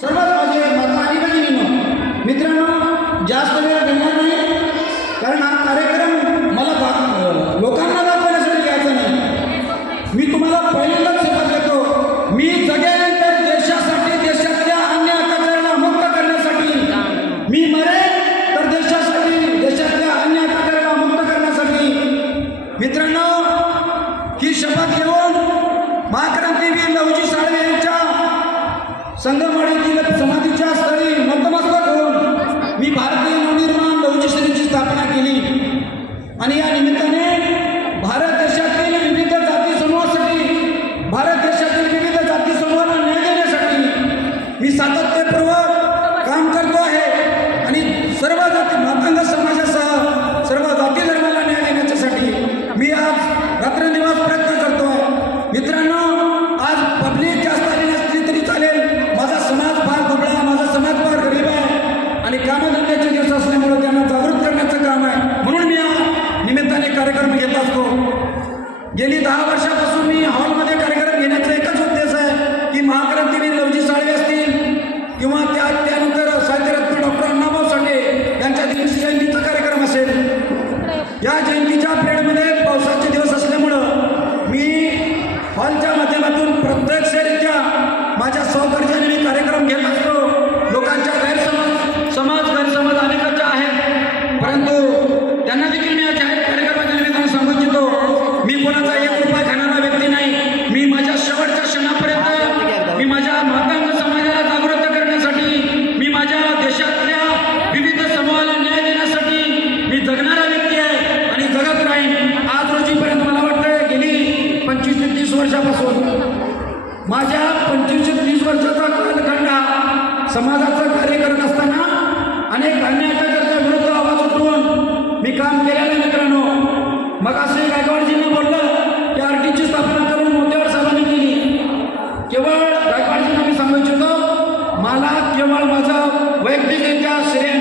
सर्वच माझे माता आणि बहिणींनो मित्रांनो जास्त वेळ घेणार नाही कारण हा कार्यक्रम मला दा लोकांना दाखवण्यासाठी घ्यायचा नाही. मी तुम्हाला पहिल्यांदाच शपथ देतो मी जगेन देशासाठी देशातल्या अन्य कचऱ्याला मुक्त करण्यासाठी मी मरेन तर देशासाठी देशातल्या अन्य कचऱ्याला मुक्त करण्यासाठी. मित्रांनो ही शपथ घेऊन महाक्रांतीवीर लवजी साळवे यांच्या संगमवाडीतील समाधीच्या स्थळी नतमस्तक होऊन मी भारतीय नवनिर्माण लवची स्थापना केली. आणि या निमित्ताने आणि कामधंद्याचे दिवस असल्यामुळे त्यांना जागृत करण्याचं काम आहे. म्हणून मी या निमित्ताने कार्यक्रम घेत असतो. गेली दहा वर्षापासून मी हॉलमध्ये कार्यक्रम घेण्याचा एकच उद्देश आहे की महाक्रांतीवीर लवजी साळवे असतील किंवा त्या त्यानंतर साहित्यरत्न डॉक्टर अण्णाभाऊ साठे यांच्या दिवशी जयंतीचा कार्यक्रम असेल. या जयंतीच्या पिरियडमध्ये पावसाचे दिवस असल्यामुळं मी हॉलच्या माध्यमातून प्रत्यक्षरित्या माझ्या सहकार्याने तीस वर्षापासून माझ्या पंचवीसशे तीस वर्षाचा कालखंडा समाजाचं कार्य करत असताना अनेक अन्य अटकाच्या विरुद्ध आवाज उठवून मी काम केल्याने मित्रांनो. मग असे गायकवाडजींनी बोललं की आर टीची स्थापना करून मोतेवाड साहेबांनी केली केवळ गायकवाडजींना मी सांगू इच्छितो मला केवळ माझं वैयक्तिकरित्या श्रेय